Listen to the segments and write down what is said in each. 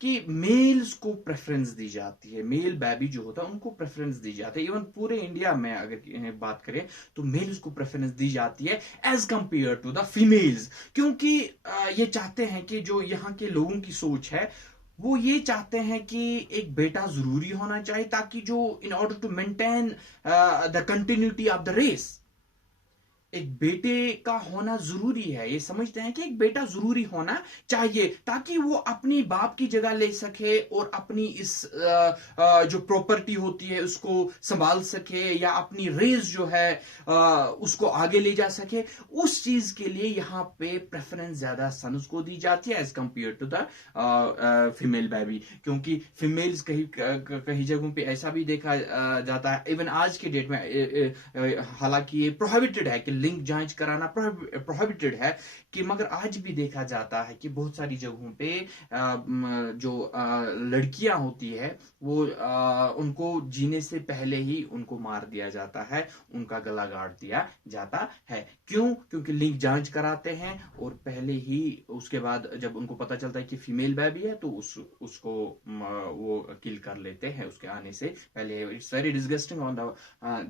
कि मेल्स को प्रेफरेंस दी जाती है, मेल बेबी जो होता है उनको प्रेफरेंस दी जाती है। इवन पूरे इंडिया में अगर बात करें तो मेल्स को प्रेफरेंस दी जाती है as compare to the females, क्योंकि ये चाहते हैं कि जो यहाँ के लोगों की सोच है वो ये चाहते हैं कि एक बेटा जरूरी होना चाहिए, ताकि जो in order to maintain the continuity of the race, एक बेटे का होना जरूरी है। ये समझते हैं कि एक बेटा जरूरी होना चाहिए ताकि वो अपनी बाप की जगह ले सके और अपनी इस जो प्रॉपर्टी होती है उसको संभाल सके, या अपनी रेस जो है उसको आगे ले जा सके। उस चीज के लिए यहाँ पे प्रेफरेंस ज्यादा सन्स को दी जाती है as compare to the female baby, क्योंकि फीमेल्स कहीं जगहों पे ऐसा भी देखा जाता है इवन आज के डेट में, हालांकि ये प्रोहिबिटेड है कि लिंग जांच कराना प्रोहिबिटेड है, कि मगर आज भी देखा जाता है कि बहुत सारी जगहों पे जो लड़कियां होती है वो उनको जीने से पहले ही उनको मार दिया जाता है, उनका गला काट दिया जाता है। क्यों? क्योंकि लिंग जांच कराते हैं और पहले ही उसके बाद जब उनको पता चलता है कि फीमेल बेबी है तो उसको वो किल कर लेते हैं उसके आने से पहले। It's very disgusting on the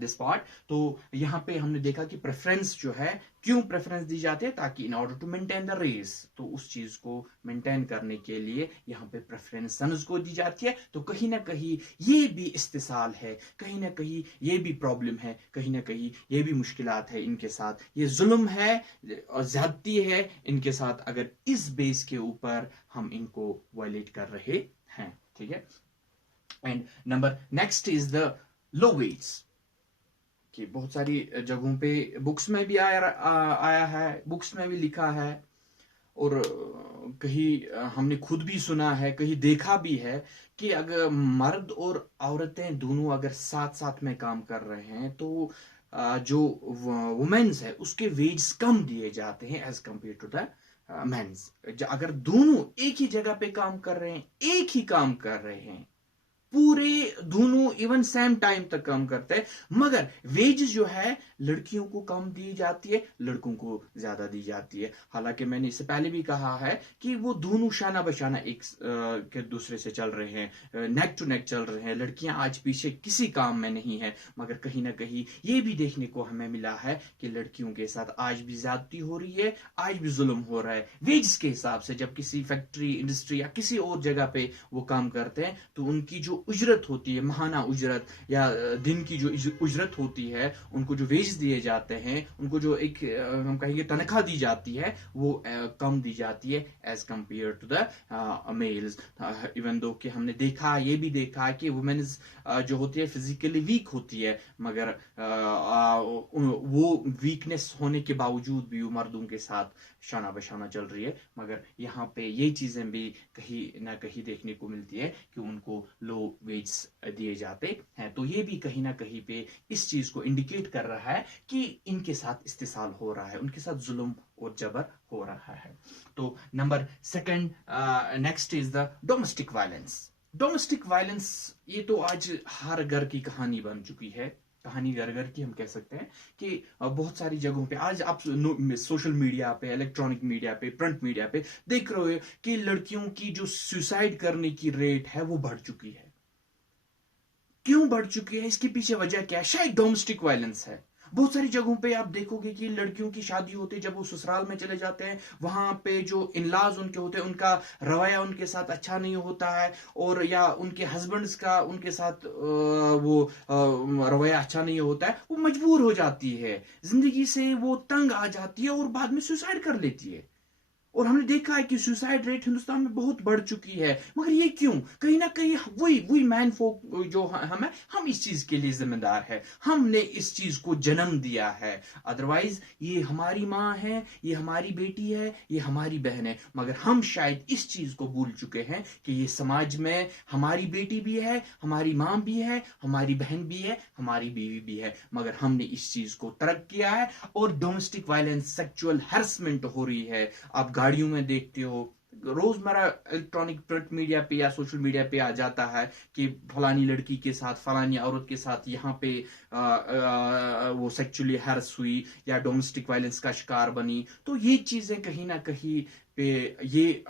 this part. तो यहाँ पे हमने देखा कि प्रेफरेंस जो है, क्यों प्रेफरेंस दी जाती है, ताकि in order to maintain the race, तो उस चीज को मेंटेन करने के लिए यहाँ पे प्रेफरेंस सन्स को दी जाती है। तो कहीं ना कहीं ये भी इस्तेसाल है, कहीं ना कहीं ये भी प्रॉब्लम है, कहीं ना कहीं ये भी मुश्किलात है इनके साथ, ये जुल्म है और ज्यादती है इनके साथ, अगर इस बेस के ऊपर हम इनको वायलेट कर रहे हैं। ठीक है। And number next is the low weights, कि बहुत सारी जगहों पे बुक्स में भी आया है, बुक्स में भी लिखा है, और कहीं हमने खुद भी सुना है, कहीं देखा भी है कि अगर मर्द और औरतें दोनों अगर साथ साथ में काम कर रहे हैं तो जो वुमेन्स है उसके वेज कम दिए जाते हैं as compare to the mens. अगर दोनों एक ही जगह पे काम कर रहे हैं, एक ही काम कर रहे हैं, पूरे दोनों इवन सेम टाइम तक काम करते हैं, मगर वेजेस जो है लड़कियों को कम दी जाती है, लड़कों को ज्यादा दी जाती है। हालांकि मैंने इससे पहले भी कहा है कि वो दोनों शाना बशाना एक के दूसरे से चल रहे हैं, नेक टू नेक चल रहे हैं। लड़कियां आज पीछे किसी काम में नहीं है, मगर कहीं ना कहीं ये भी देखने को हमें मिला है कि लड़कियों के साथ आज भी ज्यादती हो रही है, आज भी जुल्म हो रहा है वेजेस के हिसाब से। जब किसी फैक्ट्री, इंडस्ट्री या किसी और जगह पे वो काम करते हैं तो उनकी जो उजरत होती है, महाना उजरत या दिन की जो उजरत होती है, उनको जो वेज दिए जाते हैं, उनको जो एक हम कहेंगे तनख्वाह दी जाती है, वो कम दी जाती है as compare to the males. Even though कि हमने देखा, ये भी देखा कि वुमेन्स जो होती है फिजिकली वीक होती है, मगर वो वीकनेस होने के बावजूद भी वो मर्दों के साथ शाना बशाना चल रही है। मगर यहाँ पे ये चीजें भी कहीं ना कहीं देखने को मिलती है कि उनको लो वेज दिए जाते हैं। तो ये भी कहीं ना कहीं पे इस चीज को इंडिकेट कर रहा है कि इनके साथ इस्तेसाल हो रहा है, उनके साथ जुल्म और जबर हो रहा है। तो number second, next is the domestic violence. Domestic violence ये तो आज हर घर की कहानी बन चुकी है, कहानी घर घर की हम कह सकते हैं कि बहुत सारी जगहों पे आज आप सोशल मीडिया पे, इलेक्ट्रॉनिक मीडिया पे, प्रिंट मीडिया पे देख रहे हो कि लड़कियों की जो सुसाइड करने की रेट है वो बढ़ चुकी है। क्यों बढ़ चुकी है? इसके पीछे वजह क्या है? शायद डोमेस्टिक वायलेंस है। बहुत सारी जगहों पे आप देखोगे कि लड़कियों की शादी होती है, जब वो ससुराल में चले जाते हैं, वहां पे जो इनलाज उनके होते हैं, उनका रवैया उनके साथ अच्छा नहीं होता है, और या उनके हस्बैंड्स का उनके साथ वो रवैया अच्छा नहीं होता है, वो मजबूर हो जाती है, जिंदगी से वो तंग आ जाती है और बाद में सुसाइड कर लेती है। और हमने देखा है कि सुसाइड रेट हिंदुस्तान में बहुत बढ़ चुकी है। मगर ये क्यों? कहीं ना कहीं वही वही मैन फोक जो हम है, हम इस चीज के लिए जिम्मेदार है, हमने इस चीज को जन्म दिया है। अदरवाइज ये हमारी माँ है, ये हमारी बेटी है, ये हमारी बहन है, मगर हम शायद इस चीज को भूल चुके हैं कि ये समाज में हमारी बेटी भी है, हमारी माँ भी है, हमारी बहन भी है, हमारी बीवी भी है, मगर हमने इस चीज को तर्क किया है। और डोमेस्टिक वायलेंस, सेक्सुअल हैरेसमेंट हो रही है। आप गाड़ियों में देखते हो, रोजमर्रा इलेक्ट्रॉनिक प्रिंट मीडिया पे या सोशल मीडिया पे आ जाता है कि फलानी लड़की के साथ, फलानी औरत के साथ यहाँ पे वो सेक्सुअली हैरेस हुई या डोमेस्टिक वायलेंस का शिकार बनी। तो ये चीजें कहीं ना कहीं पे ये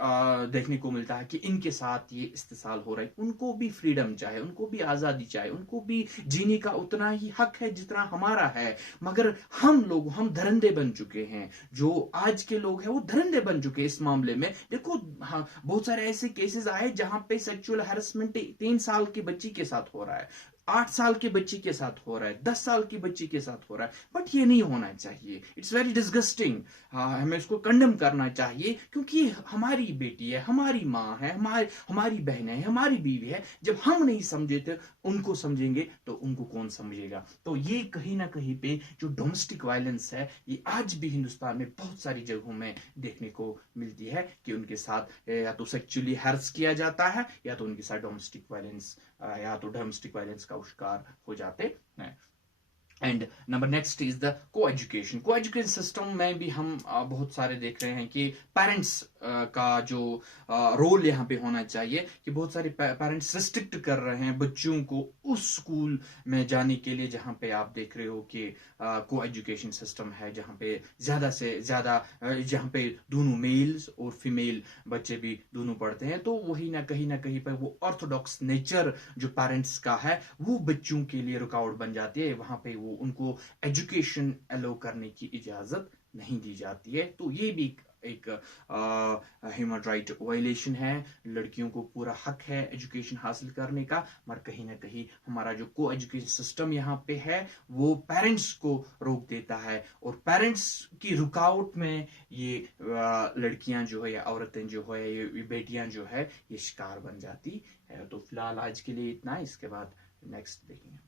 देखने को मिलता है कि इनके साथ ये इस्तेसाल हो रहा है। उनको भी फ्रीडम चाहे, उनको भी आज़ादी चाहे, उनको भी जीने का उतना ही हक है जितना हमारा है। मगर हम दरिंदे बन चुके हैं। जो आज के लोग हैं वो दरिंदे बन चुके हैं इस मामले में। देखो, हाँ, बहुत सारे ऐसे केसेस आए जहां पे सेक्सुअल हैरेसमेंट 3 साल की बच्ची के साथ हो रहा है, 8 साल की बच्ची के साथ हो रहा है, 10 साल की बच्ची के साथ हो रहा है। बट ये नहीं होना चाहिए। It's very disgusting. हमें इसको कंडेम करना चाहिए, क्योंकि हमारी बेटी है, हमारी माँ है, हमारी बहन है, हमारी बीवी है। जब हम नहीं समझे थे, उनको समझेंगे तो उनको कौन समझेगा। तो ये कहीं ना कहीं पे जो डोमेस्टिक वायलेंस है, ये आज भी हिंदुस्तान में बहुत सारी जगहों में देखने को मिलती है कि उनके साथ या तो सेक्सुअली हैरेस किया जाता है, या तो उनके साथ डोमेस्टिक वायलेंस या तो डोमेस्टिक वायलेंस का शिकार हो जाते हैं। And number next is the को एजुकेशन सिस्टम में भी हम बहुत सारे देख रहे हैं कि पेरेंट्स का जो रोल यहाँ पे होना चाहिए, कि बहुत सारे पेरेंट्स रिस्ट्रिक्ट कर रहे हैं बच्चों को उस स्कूल में जाने के लिए जहाँ पे आप देख रहे हो कि को एजुकेशन सिस्टम है, जहाँ पे ज्यादा से ज्यादा जहाँ पे दोनों मेल्स और फीमेल बच्चे भी दोनों पढ़ते हैं। तो वही ना कहीं पर वो ऑर्थोडॉक्स नेचर जो पेरेंट्स का है वो बच्चों के लिए रुकावट बन जाती है। वहां पे वो उनको एजुकेशन अलो करने की इजाजत नहीं दी जाती है। तो ये भी एक ह्यूमन राइट वायलेशन है। लड़कियों को पूरा हक है एजुकेशन हासिल करने का, मगर कहीं ना कहीं हमारा जो को एजुकेशन सिस्टम यहाँ पे है वो पेरेंट्स को रोक देता है, और पेरेंट्स की रुकावट में ये लड़कियां जो है या औरतें जो है, ये बेटियां जो है, ये शिकार बन जाती है। तो फिलहाल आज के लिए इतना, इसके बाद नेक्स्ट देखेंगे।